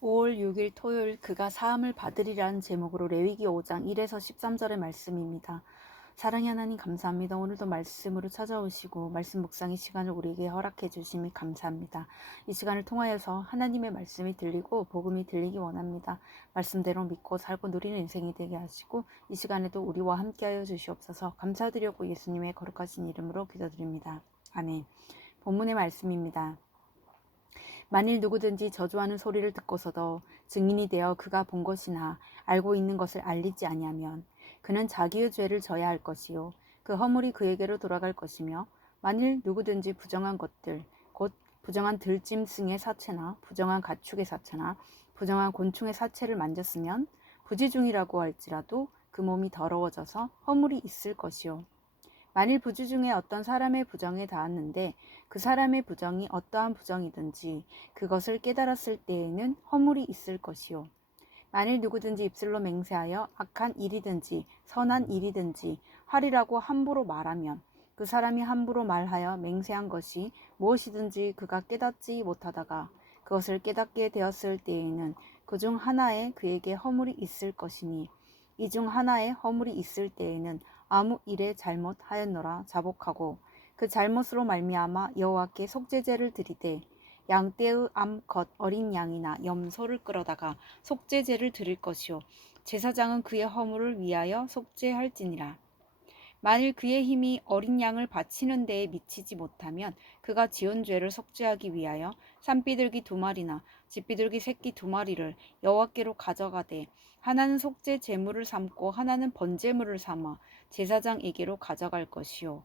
5월 6일 토요일 그가 사함을 받으리라는 제목으로 레위기 5장 1에서 13절의 말씀입니다. 사랑의 하나님 감사합니다. 오늘도 말씀으로 찾아오시고 말씀 묵상의 시간을 우리에게 허락해 주심이 감사합니다. 이 시간을 통하여서 하나님의 말씀이 들리고 복음이 들리기 원합니다. 말씀대로 믿고 살고 누리는 인생이 되게 하시고 이 시간에도 우리와 함께하여 주시옵소서. 감사드리고 예수님의 거룩하신 이름으로 기도드립니다. 아멘. 본문의 말씀입니다. 만일 누구든지 저주하는 소리를 듣고서도 증인이 되어 그가 본 것이나 알고 있는 것을 알리지 아니하면 그는 자기의 죄를 져야 할 것이요 그 허물이 그에게로 돌아갈 것이며 만일 누구든지 부정한 것들 곧 부정한 들짐승의 사체나 부정한 가축의 사체나 부정한 곤충의 사체를 만졌으면 부지중이라고 할지라도 그 몸이 더러워져서 허물이 있을 것이요 만일 부주 중에 어떤 사람의 부정에 닿았는데 그 사람의 부정이 어떠한 부정이든지 그것을 깨달았을 때에는 허물이 있을 것이요. 만일 누구든지 입술로 맹세하여 악한 일이든지 선한 일이든지 하리라고 함부로 말하면 그 사람이 함부로 말하여 맹세한 것이 무엇이든지 그가 깨닫지 못하다가 그것을 깨닫게 되었을 때에는 그 중 하나에 그에게 허물이 있을 것이니 이 중 하나에 허물이 있을 때에는 아무 일에 잘못하였노라 자복하고 그 잘못으로 말미암아 여호와께 속죄제를 드리되 양떼의 암컷 어린 양이나 염소를 끌어다가 속죄제를 드릴 것이요 제사장은 그의 허물을 위하여 속죄할지니라. 만일 그의 힘이 어린 양을 바치는 데에 미치지 못하면 그가 지은 죄를 속죄하기 위하여 산비둘기 2마리나 집비둘기 새끼 2마리를 여호와께로 가져가되 하나는 속죄 제물을 삼고 하나는 번제물을 삼아 제사장에게로 가져갈 것이요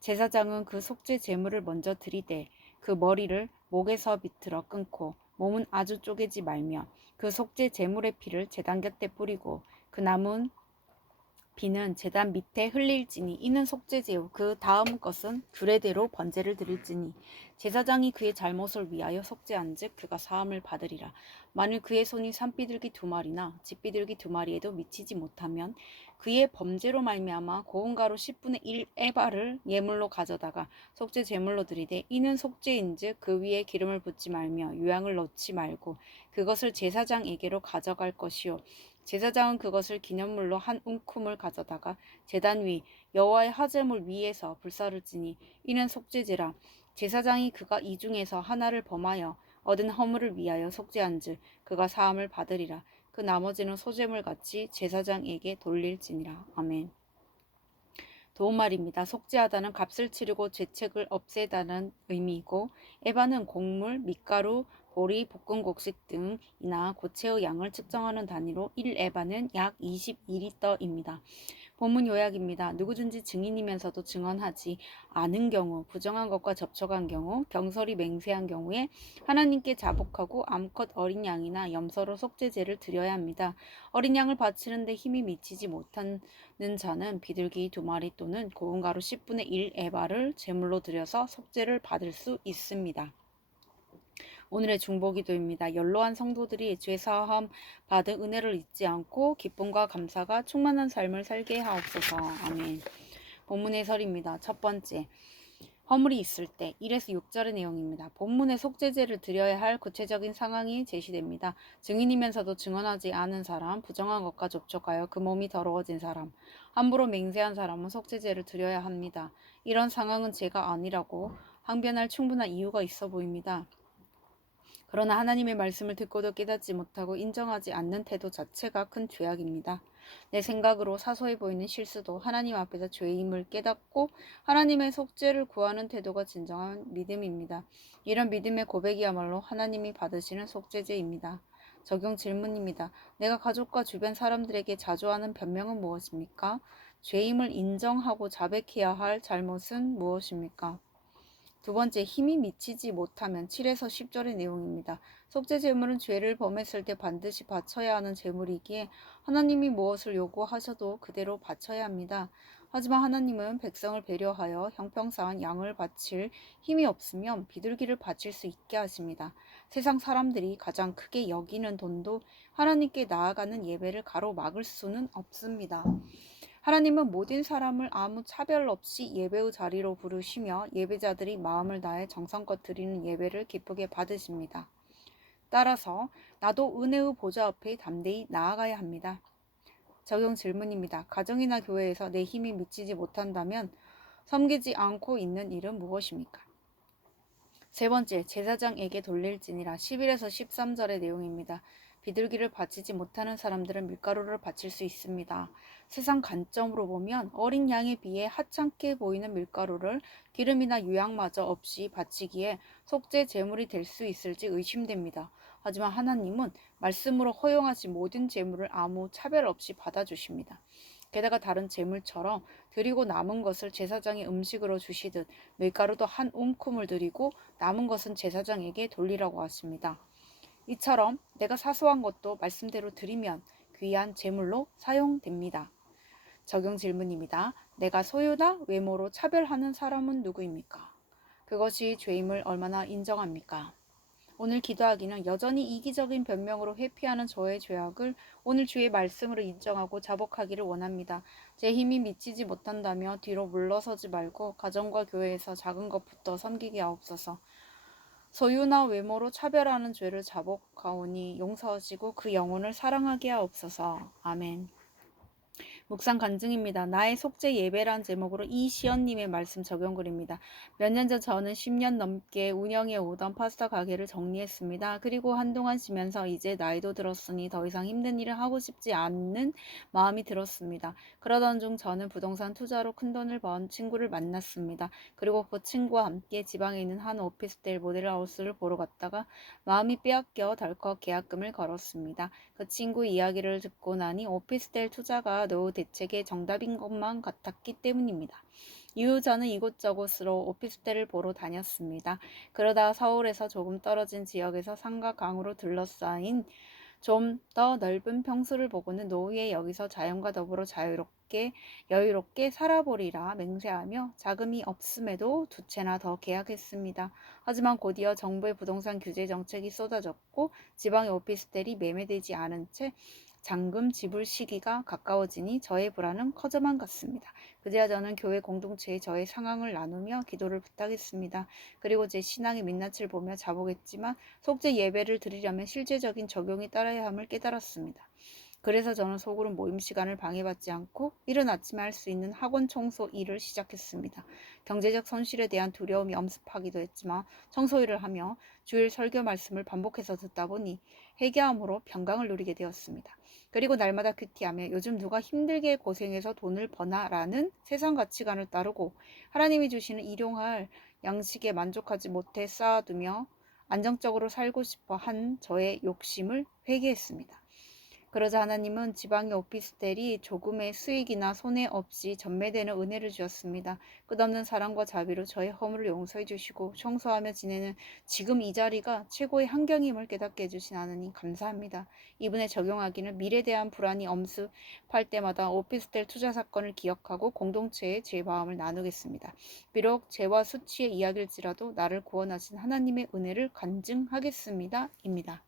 제사장은 그 속죄 제물을 먼저 드리되 그 머리를 목에서 비틀어 끊고 몸은 아주 쪼개지 말며 그 속죄 제물의 피를 제단 곁에 뿌리고 그 남은 비는 제단 밑에 흘릴지니 이는 속죄제요 그 다음 것은 규례대로 번제를 드릴지니 제사장이 그의 잘못을 위하여 속죄한즉 그가 사함을 받으리라. 만일 그의 손이 산비둘기 2마리나 집비둘기 2마리에도 미치지 못하면 그의 범죄로 말미암아 고운 가루 10분의 1 에바를 예물로 가져다가 속죄 제물로 드리되 이는 속죄인즉 그 위에 기름을 붓지 말며 유향을 넣지 말고 그것을 제사장에게로 가져갈 것이요 제사장은 그것을 기념물로 한 움큼을 가져다가 제단 위 여호와의 화제물 위에서 불사를 지니 이는 속죄제라. 제사장이 그가 이 중에서 하나를 범하여 얻은 허물을 위하여 속죄한즉 그가 사함을 받으리라. 그 나머지는 소제물 같이 제사장에게 돌릴지니라. 아멘. 도움말입니다. 속죄하다는 값을 치르고 죄책을 없애다는 의미이고 에바는 곡물, 밀가루, 보리, 볶은 곡식 등이나 고체의 양을 측정하는 단위로 1에바는 약 22리터입니다. 본문 요약입니다. 누구든지 증인이면서도 증언하지 않은 경우, 부정한 것과 접촉한 경우, 경솔히 맹세한 경우에 하나님께 자복하고 암컷 어린 양이나 염소로 속죄제를 드려야 합니다. 어린 양을 바치는데 힘이 미치지 못하는 자는 비둘기 2마리 또는 고운 가루 10분의 1 에바를 제물로 드려서 속죄를 받을 수 있습니다. 오늘의 중보기도입니다. 연로한 성도들이 죄사함 받은 은혜를 잊지 않고 기쁨과 감사가 충만한 삶을 살게 하옵소서. 아멘. 본문 해설입니다. 첫 번째, 허물이 있을 때 1에서 6절의 내용입니다. 본문의 속죄제를 드려야 할 구체적인 상황이 제시됩니다. 증인이면서도 증언하지 않은 사람, 부정한 것과 접촉하여 그 몸이 더러워진 사람, 함부로 맹세한 사람은 속죄제를 드려야 합니다. 이런 상황은 죄가 아니라고 항변할 충분한 이유가 있어 보입니다. 그러나 하나님의 말씀을 듣고도 깨닫지 못하고 인정하지 않는 태도 자체가 큰 죄악입니다. 내 생각으로 사소해 보이는 실수도 하나님 앞에서 죄임을 깨닫고 하나님의 속죄를 구하는 태도가 진정한 믿음입니다. 이런 믿음의 고백이야말로 하나님이 받으시는 속죄제입니다. 적용 질문입니다. 내가 가족과 주변 사람들에게 자주 하는 변명은 무엇입니까? 죄임을 인정하고 자백해야 할 잘못은 무엇입니까? 두 번째, 힘이 미치지 못하면 7에서 10절의 내용입니다. 속죄 제물은 죄를 범했을 때 반드시 바쳐야 하는 제물이기에 하나님이 무엇을 요구하셔도 그대로 바쳐야 합니다. 하지만 하나님은 백성을 배려하여 형평상 양을 바칠 힘이 없으면 비둘기를 바칠 수 있게 하십니다. 세상 사람들이 가장 크게 여기는 돈도 하나님께 나아가는 예배를 가로막을 수는 없습니다. 하나님은 모든 사람을 아무 차별 없이 예배의 자리로 부르시며 예배자들이 마음을 다해 정성껏 드리는 예배를 기쁘게 받으십니다. 따라서 나도 은혜의 보좌 앞에 담대히 나아가야 합니다. 적용 질문입니다. 가정이나 교회에서 내 힘이 미치지 못한다면 섬기지 않고 있는 일은 무엇입니까? 세 번째, 제사장에게 돌릴지니라 11에서 13절의 내용입니다. 비둘기를 바치지 못하는 사람들은 밀가루를 바칠 수 있습니다. 세상 관점으로 보면 어린 양에 비해 하찮게 보이는 밀가루를 기름이나 유향마저 없이 바치기에 속죄 제물이 될 수 있을지 의심됩니다. 하지만 하나님은 말씀으로 허용하지 모든 제물을 아무 차별 없이 받아주십니다. 게다가 다른 제물처럼 드리고 남은 것을 제사장의 음식으로 주시듯 밀가루도 한 움큼을 드리고 남은 것은 제사장에게 돌리라고 하십니다. 이처럼 내가 사소한 것도 말씀대로 드리면 귀한 제물로 사용됩니다. 적용 질문입니다. 내가 소유나 외모로 차별하는 사람은 누구입니까? 그것이 죄임을 얼마나 인정합니까? 오늘 기도하기는 여전히 이기적인 변명으로 회피하는 저의 죄악을 오늘 주의 말씀으로 인정하고 자복하기를 원합니다. 제 힘이 미치지 못한다며 뒤로 물러서지 말고 가정과 교회에서 작은 것부터 섬기게 하옵소서. 소유나 외모로 차별하는 죄를 자복하오니 용서하시고 그 영혼을 사랑하게 하옵소서. 아멘. 묵상 간증입니다. 나의 속죄 예배란 제목으로 이시연님의 말씀 적용글입니다. 몇 년 전 저는 10년 넘게 운영해 오던 파스타 가게를 정리했습니다. 그리고 한동안 쉬면서 이제 나이도 들었으니 더 이상 힘든 일을 하고 싶지 않는 마음이 들었습니다. 그러던 중 저는 부동산 투자로 큰돈을 번 친구를 만났습니다. 그리고 그 친구와 함께 지방에 있는 한 오피스텔 모델하우스를 보러 갔다가 마음이 빼앗겨 덜컥 계약금을 걸었습니다. 그 친구 이야기를 듣고 나니 오피스텔 투자가 노후 대책의 정답인 것만 같았기 때문입니다. 이후 저는 이곳저곳으로 오피스텔을 보러 다녔습니다. 그러다 서울에서 조금 떨어진 지역에서 산과 강으로 둘러싸인 좀 더 넓은 평수를 보고는 노후에 여기서 자연과 더불어 여유롭게 살아보리라 맹세하며 자금이 없음에도 두 채나 더 계약했습니다. 하지만 곧이어 정부의 부동산 규제 정책이 쏟아졌고 지방의 오피스텔이 매매되지 않은 채 잔금 지불 시기가 가까워지니 저의 불안은 커져만 갔습니다. 그제야 저는 교회 공동체에 저의 상황을 나누며 기도를 부탁했습니다. 그리고 제 신앙의 민낯을 보며 자복했지만 속죄 예배를 드리려면 실제적인 적용이 따라야 함을 깨달았습니다. 그래서 저는 속으로 모임 시간을 방해받지 않고 이른 아침에 할 수 있는 학원 청소 일을 시작했습니다. 경제적 손실에 대한 두려움이 엄습하기도 했지만 청소 일을 하며 주일 설교 말씀을 반복해서 듣다 보니 회개함으로 평강을 누리게 되었습니다. 그리고 날마다 큐티하며 요즘 누가 힘들게 고생해서 돈을 버나라는 세상 가치관을 따르고 하나님이 주시는 일용할 양식에 만족하지 못해 쌓아두며 안정적으로 살고 싶어 한 저의 욕심을 회개했습니다. 그러자 하나님은 지방의 오피스텔이 조금의 수익이나 손해 없이 전매되는 은혜를 주셨습니다. 끝없는 사랑과 자비로 저의 허물을 용서해 주시고 청소하며 지내는 지금 이 자리가 최고의 환경임을 깨닫게 해주신 하나님 감사합니다. 이분에 적용하기는 미래에 대한 불안이 엄습할 때마다 오피스텔 투자 사건을 기억하고 공동체에 제 마음을 나누겠습니다. 비록 죄와 수치의 이야기일지라도 나를 구원하신 하나님의 은혜를 간증하겠습니다. 입니다.